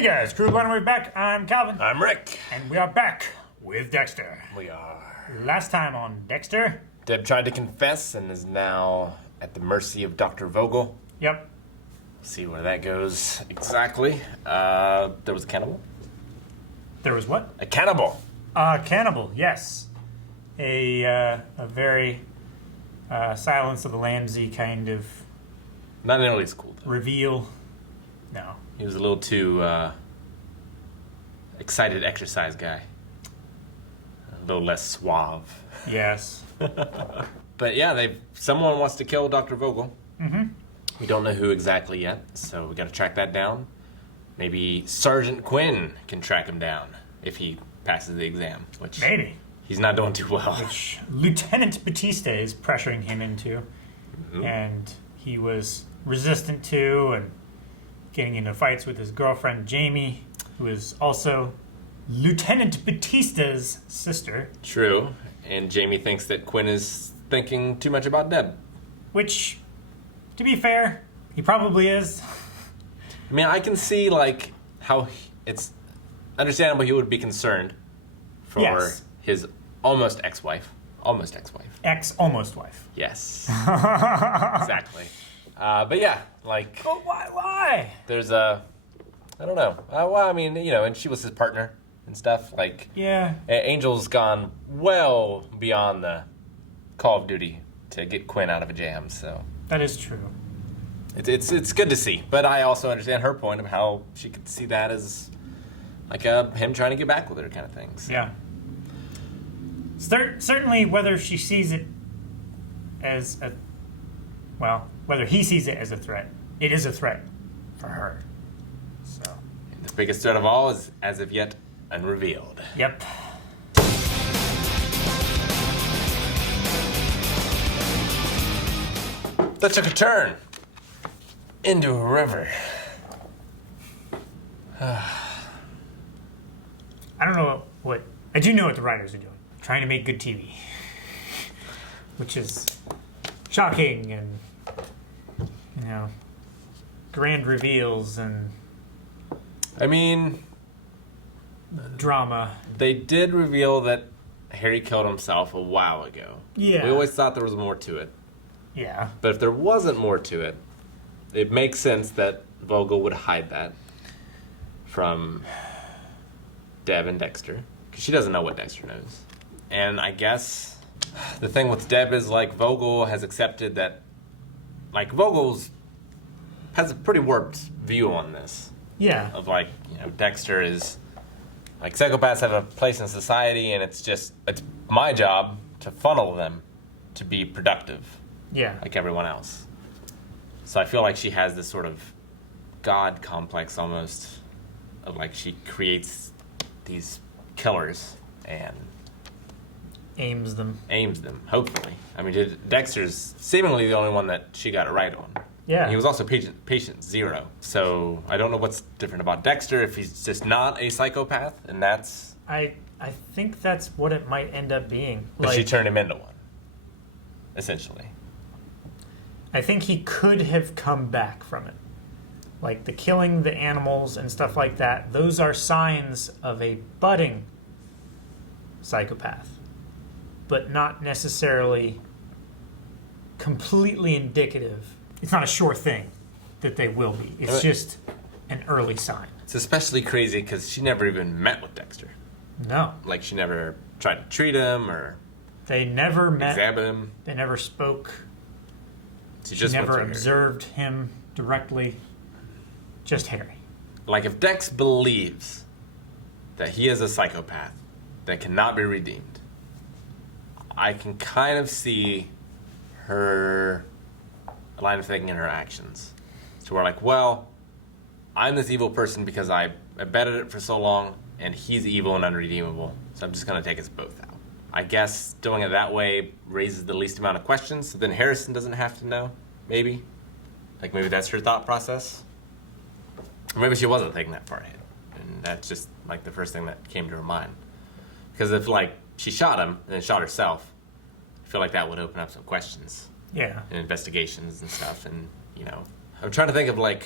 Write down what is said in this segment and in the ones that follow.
Hey guys, Crew Runaway back. I'm Calvin. I'm Rick. And we are back with Dexter. We are. Last time on Dexter. Deb tried to confess and is now at the mercy of Dr. Vogel. Yep. See where that goes exactly. There was a cannibal. There was what? A cannibal. Cannibal, yes. A very Silence of the Lambsy kind of Not nearly as cool, though. reveal. No. He was a little too excited exercise guy. A little less suave. Yes. But yeah, someone wants to kill Dr. Vogel. Mm-hmm. We don't know who exactly yet, so we gotta track that down. Maybe Sergeant Quinn can track him down if he passes the exam, which Maybe. he's not doing too well. Which Lieutenant Batista is pressuring him into. Mm-hmm. And he was resistant to and getting into fights with his girlfriend Jamie, who is also Lieutenant Batista's sister. True, and Jamie thinks that Quinn is thinking too much about Deb. Which, to be fair, he probably is. I mean, I can see, like, how it's understandable he would be concerned for Yes. his almost ex-wife. Almost ex-wife. Ex-almost wife. Yes. Exactly. But yeah, like... But why? There's a... I don't know. Well, I mean, you know, and she was his partner and stuff. Like, Yeah. Angel's gone well beyond the Call of Duty to get Quinn out of a jam, so... That is true. It's good to see, but I also understand her point of how she could see that as like him trying to get back with her kind of thing. So. Yeah. Certainly, whether she sees it as a... Well, whether he sees it as a threat, it is a threat for her. So... And the biggest threat of all is as of yet unrevealed. Yep. That took a turn into a river. I don't know what... I do know what the writers are doing. Trying to make good TV. Which is shocking and, you know, grand reveals and I mean, drama. they did reveal that Harry killed himself a while ago. Yeah. We always thought there was more to it. Yeah. But if there wasn't more to it, it makes sense that Vogel would hide that from Deb and Dexter. Because she doesn't know what Dexter knows. And I guess the thing with Deb is, like, Vogel has accepted that, like, has a pretty warped view on this. Yeah. Of, like, you know, Dexter is, like, psychopaths have a place in society, and it's my job to funnel them to be productive. Yeah. Like everyone else. So I feel like she has this sort of God complex almost of like she creates these killers and Aims them. hopefully. I mean, Dexter's seemingly the only one that she got it right on. Yeah. And he was also patient zero. So I don't know what's different about Dexter if he's just not a psychopath, and that's... I think that's what it might end up being. But she turned him into one, essentially. I think he could have come back from it. Like the killing the animals and stuff like that, those are signs of a budding psychopath. But not necessarily completely indicative. It's not a sure thing that they will be. It's just an early sign. It's especially crazy because she never even met with Dexter. No. Like, she never tried to treat him or They never met. examine him. They never spoke. She She just went never through her. observed him directly. Just Harry. Like, if Dex believes that he is a psychopath that cannot be redeemed, I can kind of see her line of thinking in her actions. So we're like, well, I'm this evil person because I abetted it for so long, and he's evil and unredeemable, so I'm just going to take us both out. I guess doing it that way raises the least amount of questions, so then Harrison doesn't have to know, maybe. Like, maybe that's her thought process. Or maybe she wasn't thinking that far ahead, and that's just, like, the first thing that came to her mind. Because if, like, she shot him and then shot herself, I feel like that would open up some questions. Yeah. And investigations and stuff, and, you know. I'm trying to think of, like,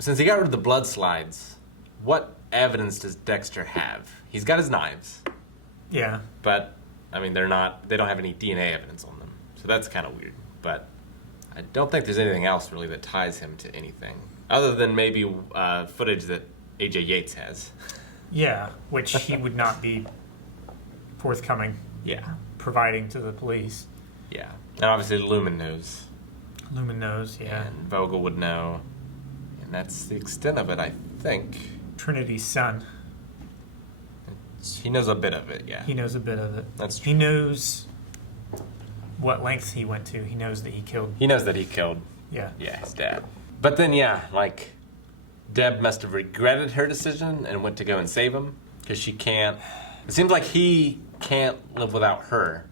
since he got rid of the blood slides what evidence does Dexter have? He's got his knives, Yeah. but I mean, they don't have any DNA evidence on them. So that's kind of weird. But I don't think there's anything else really that ties him to anything other than maybe footage that AJ Yates has. Yeah, which he would not be forthcoming Yeah. providing to the police. Yeah. And obviously Lumen knows. Lumen knows, yeah. And Vogel would know. And that's the extent of it, I think. Trinity's son. He knows a bit of it, yeah. He knows a bit of it. That's true. He knows what lengths he went to. He knows that he killed. He knows that he killed, Yeah. his dad. But then, yeah, like, Deb must have regretted her decision and went to go and save him because she can't. It seems like he can't live without her,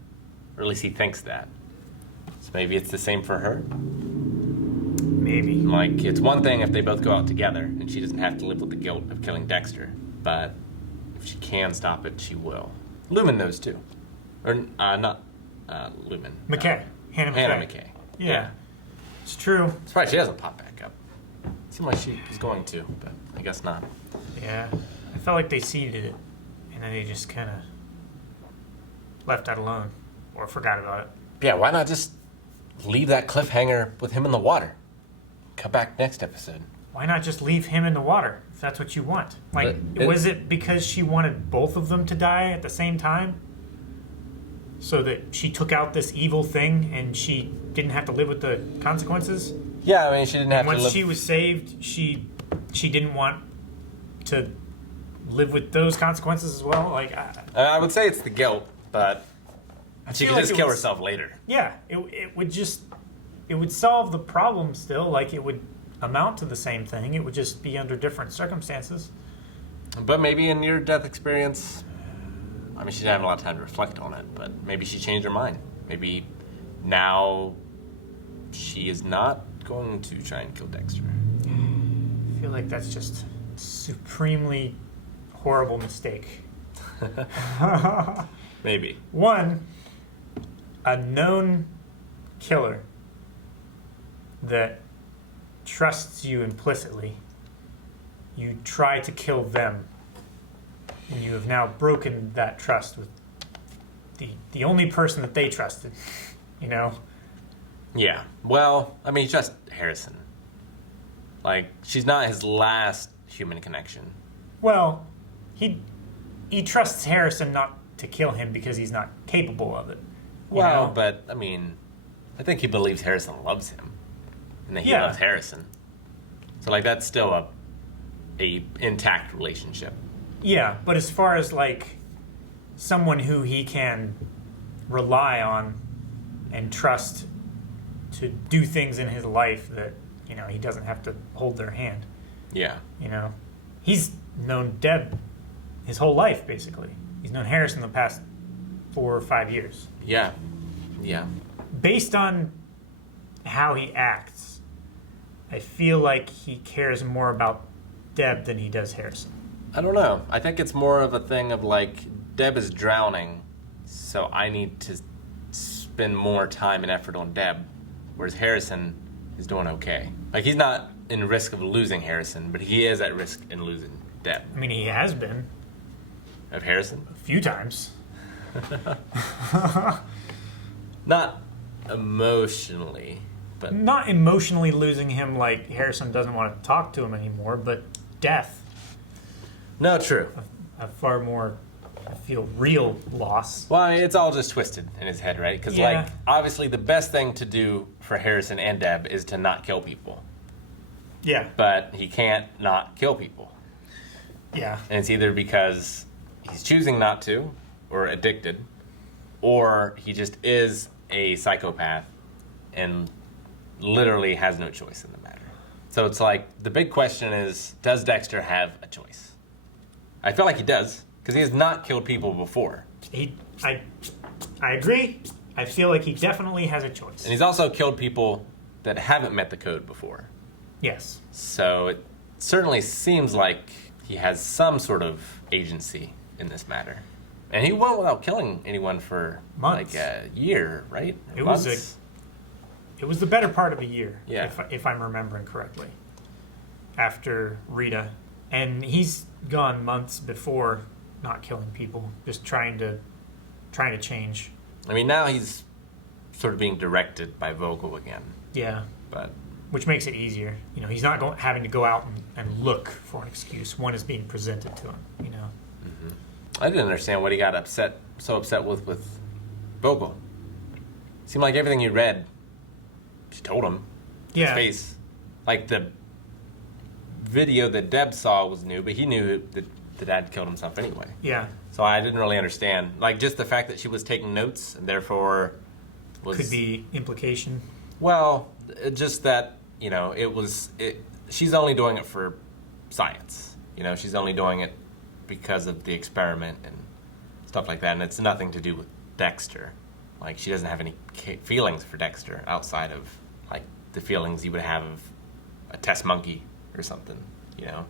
or at least he thinks that. So maybe it's the same for her. Maybe. Like, it's one thing if they both go out together and she doesn't have to live with the guilt of killing Dexter, but if she can stop it, she will. Lumen knows too. Or, not Lumen. McKay. Hannah McKay. McKay. Yeah. It's true. Surprised she doesn't pop back up. Seemed like she was going to, but I guess not. Yeah. I felt like they seeded it, and then they just kind of left that alone, or forgot about it. Yeah, why not just leave that cliffhanger with him in the water? Come back next episode. Why not just leave him in the water, if that's what you want? Like, was it because she wanted both of them to die at the same time? So that she took out this evil thing and she didn't have to live with the consequences? Yeah, I mean, she didn't have Once to live... she was saved, she didn't want to live with those consequences as well? Like, I would say it's the guilt, but she feel could like just it kill was- herself later. yeah, it would just... It would solve the problem still. Like, it would amount to the same thing. It would just be under different circumstances. But maybe a near-death experience... I mean, she didn't have a lot of time to reflect on it, but maybe she changed her mind. Maybe now she is not going to try and kill Dexter. I feel like that's just a supremely horrible mistake. Maybe. One, a known killer that trusts you implicitly, you try to kill them, and you have now broken that trust with the only person that they trusted, you know? Yeah. Well, I mean, he's just Harrison. Like, she's not his last human connection. Well, he trusts Harrison not to kill him because he's not capable of it. you Well, know? but, I mean, I think he believes Harrison loves him. And that he Yeah. loves Harrison. So, like, that's still a intact relationship. Yeah, but as far as like someone who he can rely on and trust to do things in his life that, you know, he doesn't have to hold their hand, Yeah. you know. He's known Deb his whole life, basically. He's known Harrison the past 4 or 5 years. Yeah. Yeah. Based on how he acts, I feel like he cares more about Deb than he does Harrison. I don't know. I think it's more of a thing of like, Deb is drowning, so I need to spend more time and effort on Deb, whereas Harrison is doing okay. Like, he's not in risk of losing Harrison, but he is at risk in losing Deb. I mean, he has been Of Harrison? a few times. Not emotionally, but Not emotionally losing him like Harrison doesn't want to talk to him anymore, but death. no, true. A far more, I feel, real loss. Well, I mean, it's all just twisted in his head, right? Because, Yeah. like, obviously the best thing to do for Harrison and Deb is to not kill people. Yeah. But he can't not kill people. Yeah. And it's either because he's choosing not to, or addicted, or he just is a psychopath and literally has no choice in the matter. So it's like, the big question is, does Dexter have a choice? I feel like he does, because he has not killed people before. I agree. I feel like he definitely has a choice. And he's also killed people that haven't met the code before. Yes. So it certainly seems like he has some sort of agency in this matter. And he went without killing anyone for Months. like a year, right? It Months? was the better part of a year, Yeah. if I'm remembering correctly. After Rita And he's gone months before not killing people, just trying to change. I mean, now he's sort of being directed by Vogel again. Yeah. But which makes it easier. You know, he's not having to go out and look for an excuse. One is being presented to him, you know. Mm-hmm. I didn't understand what he got so upset with Vogel. Seemed like everything you read, she told him. Yeah. His face. Like the video that Deb saw was new, but he knew that the dad killed himself anyway. Yeah. So I didn't really understand. Like, just the fact that she was taking notes and therefore was... Could be implication. Well, just that, you know, she's only doing it for science. You know, she's only doing it because of the experiment and stuff like that. And it's nothing to do with Dexter. Like, she doesn't have any feelings for Dexter outside of, like, the feelings you would have of a test monkey or something, you know?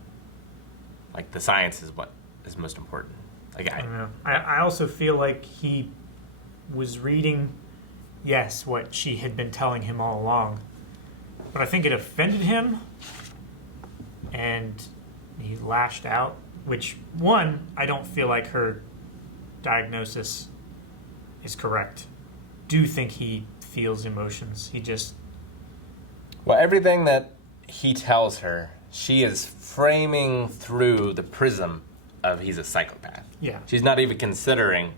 Like, the science is what is most important. Like, I don't know. I also feel like he was reading, yes, what she had been telling him all along. But I think it offended him, and he lashed out, which, one, I don't feel like her diagnosis is correct. Do think he feels emotions. He just... Well, everything that he tells her, she is framing through the prism of he's a psychopath. Yeah. She's not even considering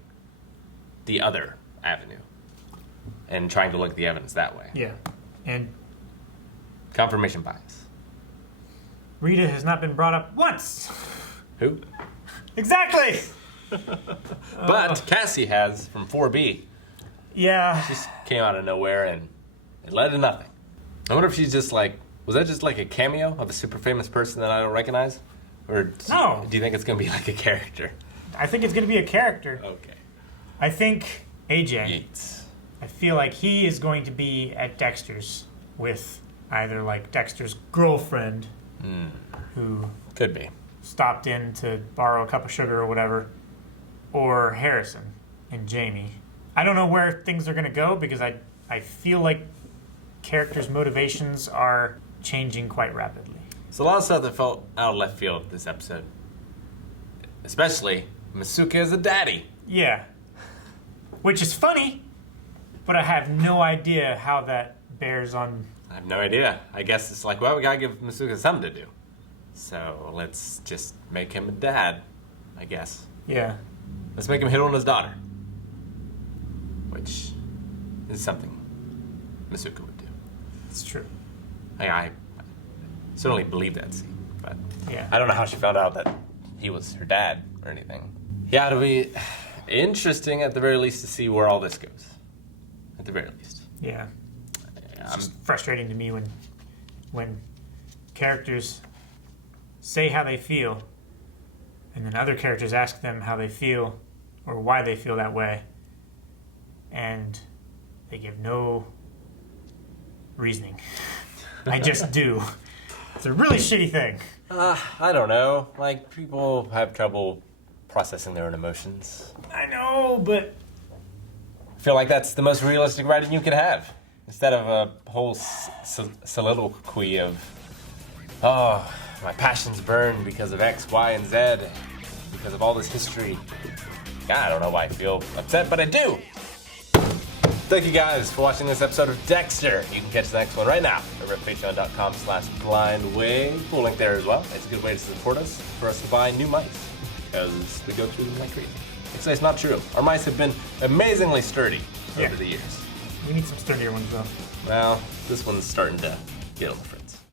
the other avenue and trying to look at the evidence that way. Yeah. And confirmation bias. Rita has not been brought up once. Who? Exactly. But Cassie has from 4B. Yeah. She just came out of nowhere and it led to nothing. I wonder if she's just like, was that just like a cameo of a super famous person that I don't recognize? Or No. Do you think it's going to be like a character? I think it's going to be a character. Okay. I think AJ. Yeats. I feel like he is going to be at Dexter's with either like Dexter's girlfriend, who could be stopped in to borrow a cup of sugar or whatever, or Harrison and Jamie. I don't know where things are going to go because I feel like characters' motivations are changing quite rapidly. It's a lot of stuff that felt out of left field this episode. Especially Masuka as a daddy. Yeah. Which is funny, but I have no idea how that bears on... I have no idea. I guess it's like, well, we gotta give Masuka something to do. So let's just make him a dad, I guess. Yeah. Let's make him hit on his daughter. Which is something Masuka would do. It's true. I certainly believe that scene, but yeah. I don't know how she found out that he was her dad or anything. Yeah, it'll be interesting at the very least to see where all this goes. At the very least. Yeah. It's just frustrating to me when characters say how they feel and then other characters ask them how they feel or why they feel that way and they give no reasoning. I just do. It's a really shitty thing. I don't know. Like, people have trouble processing their own emotions. I know, but... I feel like that's the most realistic writing you could have. Instead of a whole soliloquy of, oh, my passions burn because of X, Y, and Z, because of all this history. God, I don't know why I feel upset, but I do. Thank you guys for watching this episode of Dexter. You can catch the next one right now over at patreon.com/blindwave. Full link there as well. It's a good way to support us, for us to buy new mice, because we go through them like crazy. Actually, it's not true. Our mice have been amazingly sturdy over the years. We need some sturdier ones, though. Well, this one's starting to get on the fritz.